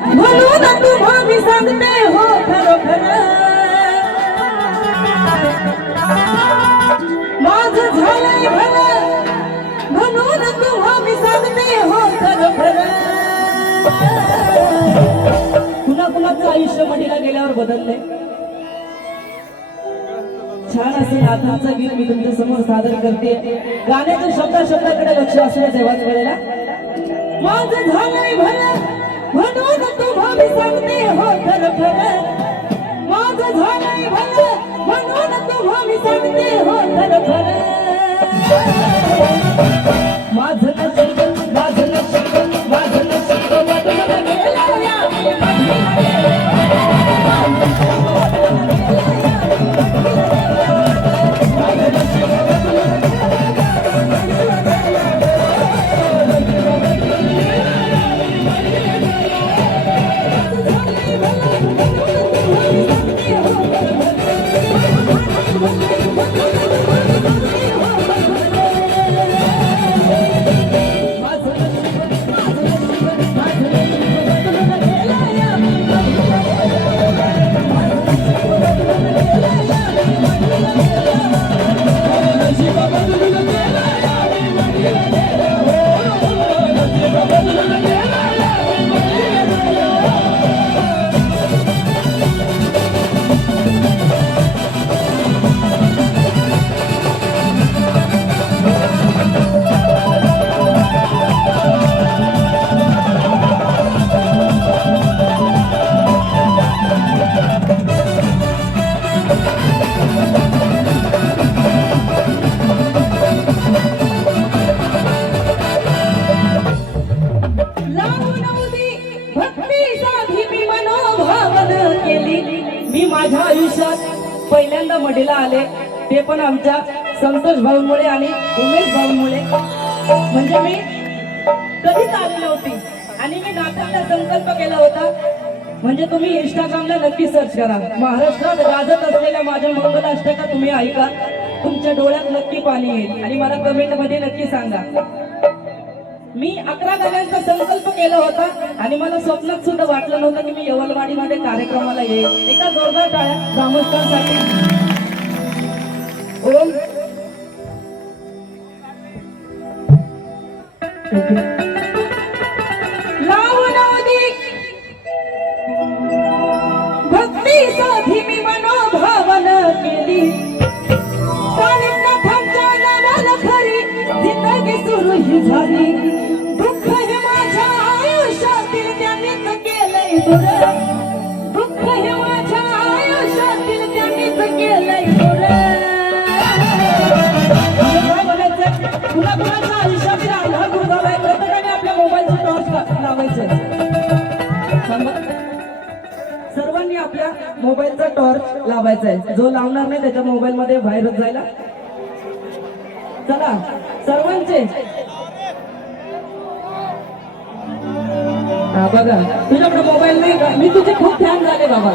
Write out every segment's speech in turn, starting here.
म्हणून तुम्हा मी सांगते हो खरोखर झालंय भलं. म्हणून तुम्हा मी सांगते हो खरोखर कुणा कुणाचं आयुष्य मडीला गेल्यावर बदलले छान असे नाथांचं गीत मी तुमच्यासमोर सादर करते. गाण्याच्या शब्दा शब्दाकडे लक्ष असू द्या वेळेला. माझं झालंय भलं. भलं म्हणून तुम्हा मी सांगते हो मनोभावन केली. मी माझ्या आयुष्यात पहिल्यांदा मडीला आले. ते पण आमच्या संतोष भाऊमुळे आणि उमेश भाऊमुळे. म्हणजे मी कधीच आली नव्हती. आणि मी नाटकला संकल्प केला होता. म्हणजे तुम्ही इंस्टाग्रामला नक्की सर्च करा. महाराष्ट्रात गाजत असलेल्या माझ्या मंगल अष्टका तुम्ही ऐका. तुमच्या डोळ्यात नक्की पाणी येईल. आणि मला कमेंटमध्ये नक्की सांगा. मी अकरा गाण्यांचा संकल्प केला होता आणि मला स्वप्नात सुद्धा वाटलं नव्हतं की मी यवलवाडीमध्ये कार्यक्रमाला येईल एका जोरदार टाळ्या ग्रामस्थांसाठी. ओम. you. सर्वांनी आपल्या मोबाईलचा टॉर्च लावायचा आहे जो लावणार नाही त्याच्या मोबाईल मध्ये व्हायरस जायला. चला. सर्वांचे हा बघा. तुझ्याकडे मोबाईल नाही का? मी तुझे खूप फॅन झाले बाबा.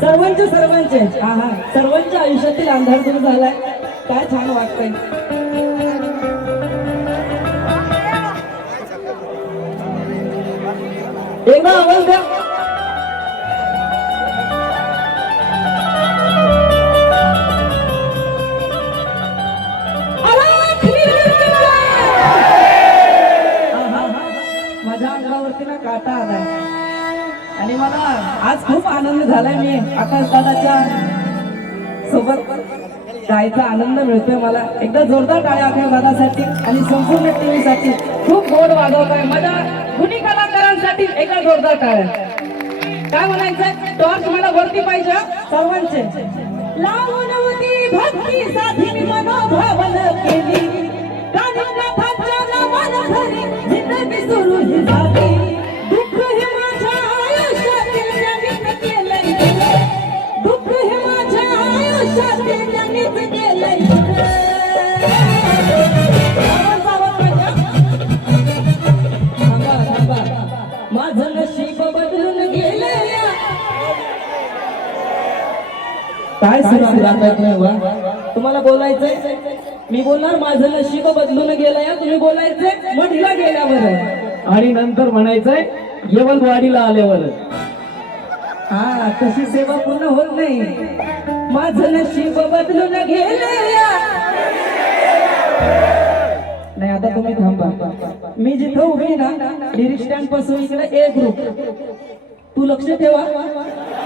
सर्वांचे सर्वांचे. हा हा. सर्वांच्या आयुष्यातील अंधार दूर झालाय. काय छान वाटतंय. एकदा आवाज द्या. आणि मला आज खूप आनंद झालाय. मी आकाशदादाच्या सोबत गायचा आनंद मिळतोय मला. एकदा जोरदार टाळ्या आकाशदादासाठी आणि संपूर्ण टीव्हीसाठी खूप गोड वाजवताय. माझ्या कुणी कलाकारांसाठी एकदा जोरदार टाळ्या. काय म्हणायचं टॉर्च मला वरती पाहिजे सर्वांचे. लावून भक्ती साधी मनोभावन केली. कानिनाथांच्या नावानं जिंदगी सुरू ही माझं नशीब बदलून काय तुम्हाला बोलायचंय? मी बोलणार माझं नशीब बदलून गेलं तुम्ही बोलायचंय मढीला गेल्यावर. आणि नंतर म्हणायचंय येवलवाडीला आल्यावर. हा तशी सेवा पूर्ण होत नाही. माझं नशीब बदलून गेले नाही आता तुम्ही थांबा. मी जिथं उभी ना लिरिक स्टँडपासून इकडे ए ग्रुप तू लक्ष ठेवा.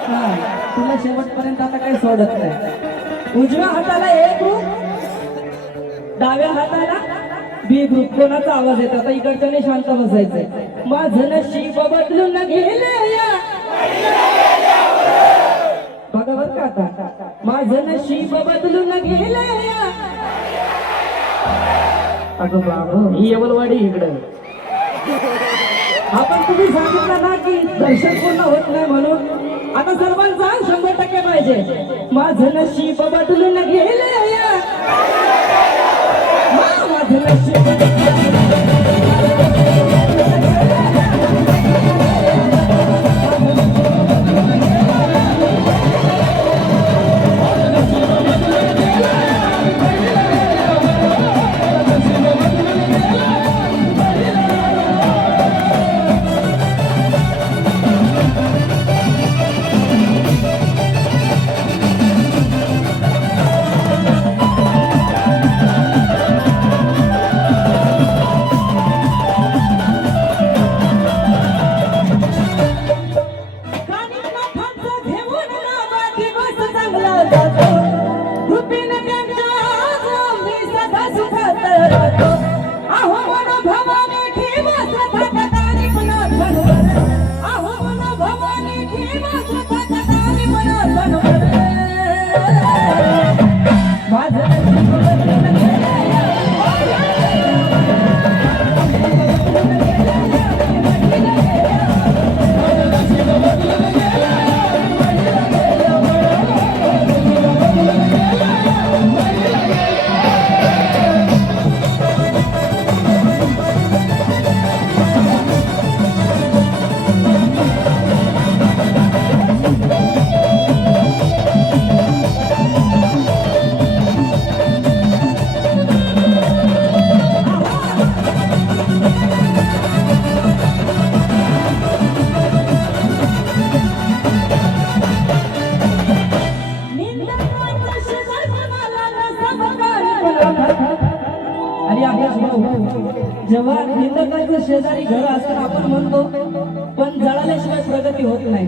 हा तुला शेवटपर्यंत आता काही सोडत नाही. उजव्या हाताला ए ग्रुप डाव्या हाताला बी ग्रुप कोणाचा आवाज येतो? आता इकडच्या शांत बसायचंय. माझं नशीब बदलून गेले या बघा बरं का आता माझं नशीब बदलून गेले अगं बाबा. ही येवलवाडी इकडं. आपण तुम्ही सांगितलं ना की दर्शन पूर्ण होत नाही म्हणून आता सर्वांचा शंभर टक्के पाहिजे. माझं नशीब बदलून गेले माझं नशीब Bye. जेव्हा निंदकाचं शेजारी घर असतात आपण म्हणतो पण जळाल्याशिवाय प्रगती होत नाही.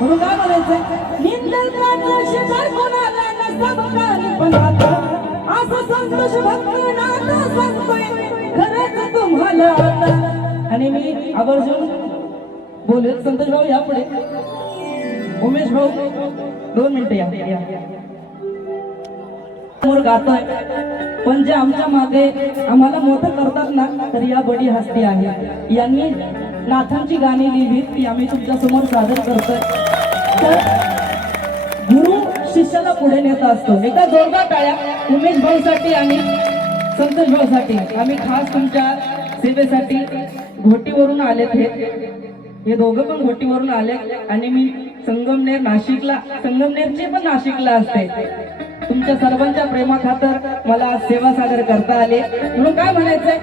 म्हणून काय म्हणायचं निंदकाचं शेजार कोणाला नसतं पण आता असं संतोष भक्त सांगतोय. खरंच तुम्हाला आता. आणि मी आवर्जून बोलत संतोष भाऊ या पुढे उमेश भाऊ दोन मिनिटं या. समोर गातोय पण जे आमच्या मागे आम्हाला मोठं करतात ना तर या बडी हस्ती आहे. यांनी नाथांची गाणी लिहिली ती आम्ही तुमच्यासमोर सादर करतोय. तर गुरु शिष्याला पुढे नेत असतो. एकदा जोरदार टाळ्या उमेश भाऊसाठी आणि संतोष भाऊसाठी आम्ही खास तुमच्या सेवेसाठी घोटीवरून आले हे. हे दोघं पण घोटीवरून आले आणि मी संगमनेर नाशिकला संगमनेरचे पण नाशिकला असते. तुमच्या सर्वांच्या प्रेमाखातर मला आज सेवा सादर करता आले. म्हणून काय म्हणायचंय?